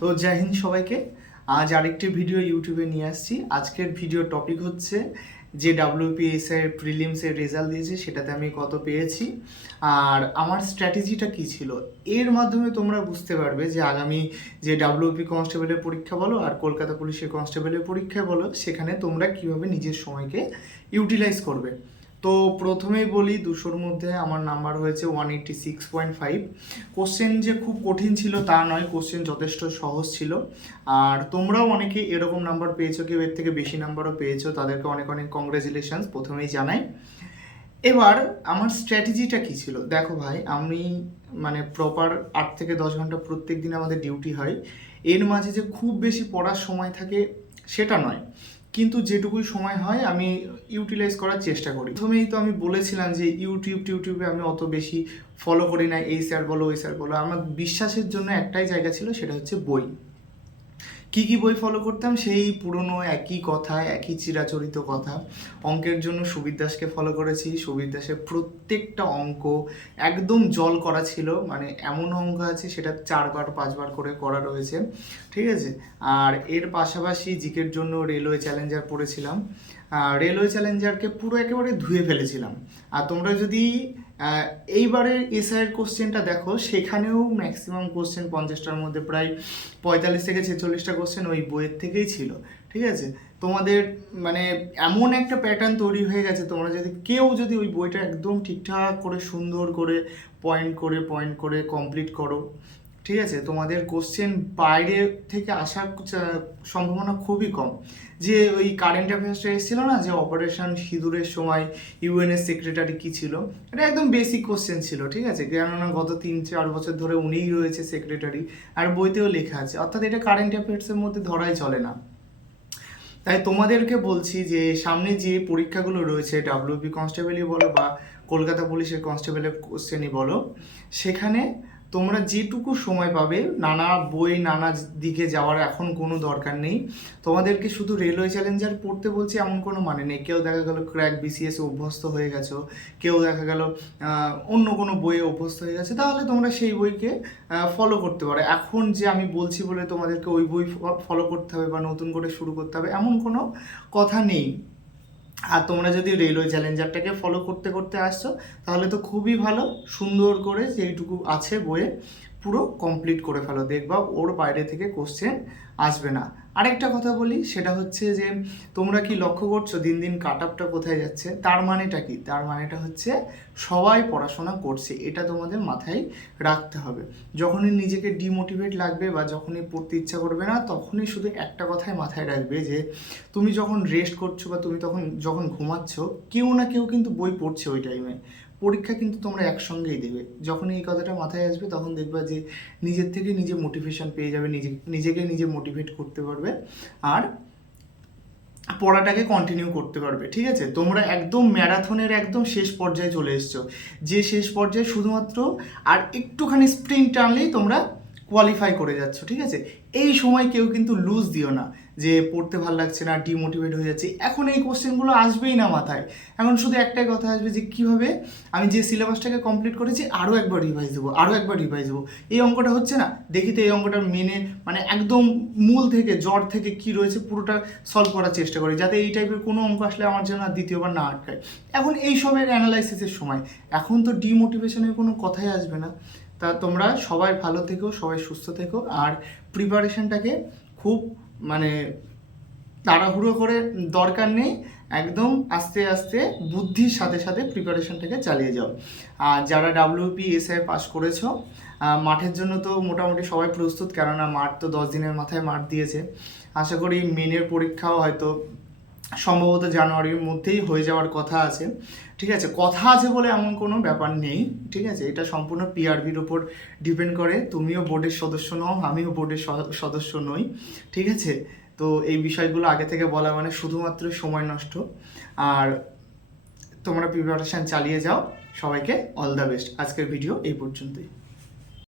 তো জয় হিন্দ সবাইকে। আজ আরেকটি ভিডিও ইউটিউবে নিয়ে আসছি। আজকের ভিডিও টপিক হচ্ছে যে ডাব্লিউপিএসআই প্রিলিমসের রেজাল্ট দিয়েছে সেটাতে আমি কত পেয়েছি আর আমার স্ট্র্যাটেজিটা কী ছিল। এর মাধ্যমে তোমরা বুঝতে পারবে যে আগামী যে ডাব্লিউপি কনস্টেবলের পরীক্ষা বলো আর কলকাতা পুলিশের কনস্টেবলের পরীক্ষা বলো, সেখানে তোমরা কীভাবে নিজের সময়কে ইউটিলাইজ করবে। তো প্রথমেই বলি, 200-র মধ্যে আমার নাম্বার হয়েছে 186.5। কোশ্চেন যে খুব কঠিন ছিল তা নয়, কোশ্চেন যথেষ্ট সহজ ছিল। আর তোমরাও অনেকে এরকম নাম্বার পেয়েছো, কেউ এর থেকে বেশি নাম্বারও পেয়েছো, তাদেরকে অনেক অনেক কংগ্রেচুলেশনস প্রথমেই জানাই। এবার আমার স্ট্র্যাটেজিটা কী ছিল দেখো ভাই, আমি প্রপার 8 থেকে 10 ঘন্টা প্রত্যেক দিন আমাদের ডিউটি হয়। এর মাঝে যে খুব বেশি পড়ার সময় থাকে সেটা নয়, কিন্তু যেটুকুই সময় হয় আমি ইউটিলাইজ করার চেষ্টা করি। প্রথমেই তো আমি বলেছিলাম যে ইউটিউবে আমি অত বেশি ফলো করি না, এই স্যার বলো ওই স্যার বলো। আমার বিশ্বাসের জন্য একটাই জায়গা ছিল, সেটা হচ্ছে বই। কী কী বই ফলো করতাম? সেই পুরনো একই কথা, একই চিরাচরিত কথা। অঙ্কের জন্য সুবীর দাসকে ফলো করেছি। সুবীর দাসের প্রত্যেকটা অঙ্ক একদম জল করা ছিল, এমন অঙ্ক আছে সেটা 4বার 5বার করে করা রয়েছে, ঠিক আছে। আর এর পাশাপাশি জিকের জন্য রেলওয়ে চ্যালেঞ্জার পড়েছিলাম। রেলওয়ে চ্যালেঞ্জারকে পুরো একেবারে ধুয়ে ফেলেছিলাম। আর তোমরা যদি এইবারের এসআইয়ের কোশ্চেনটা দেখো, সেখানেও ম্যাক্সিমাম কোশ্চেন 50টার মধ্যে প্রায় 45 থেকে 46টা কোশ্চেন ওই বইয়ের থেকেই ছিল, ঠিক আছে। তোমাদের এমন একটা প্যাটার্ন তৈরি হয়ে গেছে, তোমরা যদি ওই বইটা একদম ঠিকঠাক করে সুন্দর করে পয়েন্ট করে কমপ্লিট করো, ঠিক আছে, তোমাদের কোশ্চেন বাইরে থেকে আসার সম্ভাবনা খুবই কম। যে ওই কারেন্ট অ্যাফেয়ার্সটা এসেছিলো না, যে অপারেশন সিঁদুরের সময় ইউএনএস সেক্রেটারি কী ছিল, এটা একদম বেসিক কোশ্চেন ছিল, ঠিক আছে। কেননা গত 3-4 বছর ধরে উনিই রয়েছে সেক্রেটারি, আর বইতেও লেখা আছে, অর্থাৎ এটা কারেন্ট অ্যাফেয়ার্সের মধ্যে ধরাই চলে না। তাই তোমাদেরকে বলছি যে সামনে যে পরীক্ষাগুলো রয়েছে, ডাব্লিউপি কনস্টেবলই বলো বা কলকাতা পুলিশের কনস্টেবলের কোশ্চেনই বলো, সেখানে তোমরা যেটুকু সময় পাবে, নানা বই নানা দিকে যাওয়ার এখন কোনো দরকার নেই। তোমাদেরকে শুধু রেলওয়ে চ্যালেঞ্জার পড়তে বলছি এমন কোনো মানে নেই। কেউ দেখা গেল ক্র্যাক বিসিএস অভ্যস্ত হয়ে গেছো, কেউ দেখা গেল অন্য কোনো বইয়ে অভ্যস্ত হয়ে গেছে, তাহলে তোমরা সেই বইকে ফলো করতে পারো। এখন যে আমি বলছি বলে তোমাদেরকে ওই বই ফলো করতে হবে বা নতুন করে শুরু করতে হবে এমন কোনো কথা নেই। আর তোমরা যদি রেলওয়ে চ্যালেঞ্জারটাকে ফলো করতে করতে আসছো, তাহলে তো খুবই ভালো। সুন্দর করে যেইটুকু আছে বইয়ে পুরো কমপ্লিট করে ফেলো, দেখবা ওর বাইরে থেকে কোশ্চেন আসবে না। আরেকটা কথা বলি, সেটা হচ্ছে যে তোমরা কি লক্ষ্য করছো দিন দিন কাট আপটা কোথায় যাচ্ছে? তার মানেটা কি? তার মানেটা হচ্ছে সবাই পড়াশোনা করছে, এটা তোমাদের মাথায় রাখতে হবে। যখনই নিজেকে ডিমোটিভেট লাগবে বা যখনই পড়তে ইচ্ছা করবে না, তখনই শুধু একটা কথাই মাথায় রাখবে যে তুমি যখন রেস্ট করছো বা তুমি যখন ঘুমাচ্ছ, কেউ না কেউ কিন্তু বই পড়ছে ওই টাইমে। পরীক্ষা কিন্তু তোমরা একসঙ্গেই দেবে। যখন এই কথাটা মাথায় আসবে, তখন দেখবা যে নিজের থেকে নিজে মোটিভেশন পেয়ে যাবে, নিজেকে নিজে মোটিভেট করতে পারবে আর পড়াটাকে কন্টিনিউ করতে পারবে, ঠিক আছে। তোমরা একদম ম্যারাথনের একদম শেষ পর্যায়ে চলে এসছো, যে শেষ পর্যায়ে শুধুমাত্র আর একটুখানি স্প্রিন্ট টানলেই তোমরা কোয়ালিফাই করে যাচ্ছ, ঠিক আছে। এই সময় কেউ কিন্তু লুজ দিও না যে পড়তে ভালো লাগছে না, ডিমোটিভেট হয়ে যাচ্ছে। এখন এই কোশ্চেনগুলো আসবেই না মাথায়। এখন শুধু একটাই কথা আসবে যে কীভাবে আমি যে সিলেবাসটাকে কমপ্লিট করেছি আরও একবার রিভাইজ দেবো। এই অঙ্কটা হচ্ছে না, দেখি তো এই অঙ্কটার মেনে একদম মূল থেকে জড় থেকে কি রয়েছে পুরোটা সলভ করার চেষ্টা করি, যাতে এই টাইপের কোনো অঙ্ক আসলে আমার যেন আর দ্বিতীয়বার না আটকায়। এখন এই সবের অ্যানালাইসিসের সময়, এখন তো ডিমোটিভেশনের কোনো কথাই আসবে না। তা তোমরা সবাই ভালো থেকো, সবাই সুস্থ থেকো, আর প্রিপারেশনটাকে খুব তাড়াহুড়ো করে দরকার নেই, একদম আস্তে আস্তে বুদ্ধির সাথে সাথে প্রিপারেশনটাকে চালিয়ে যাও। আর যারা ডাব্লিউপিএসআই পাস করেছো, মাঠের জন্য তো মোটামুটি সবাই প্রস্তুত, কেননা মাঠ তো 10 দিনের মাথায় মাঠ দিয়েছে। আশা করি মেনের পরীক্ষাও হয়তো সম্ভবত জানুয়ারির মধ্যেই হয়ে যাওয়ার কথা আছে, ঠিক আছে। কথা আছে বলে এমন কোনো ব্যাপার নেই, ঠিক আছে। এটা সম্পূর্ণ পিআরবির উপর ডিপেন্ড করে। তুমিও বোর্ডের সদস্য নও, আমিও বোর্ডের সদস্য নই, ঠিক আছে। তো এই বিষয়গুলো আগে থেকে বলা শুধুমাত্র সময় নষ্ট। আর তোমরা প্রিপারেশান চালিয়ে যাও। সবাইকে অল দ্য বেস্ট। আজকের ভিডিও এই পর্যন্তই।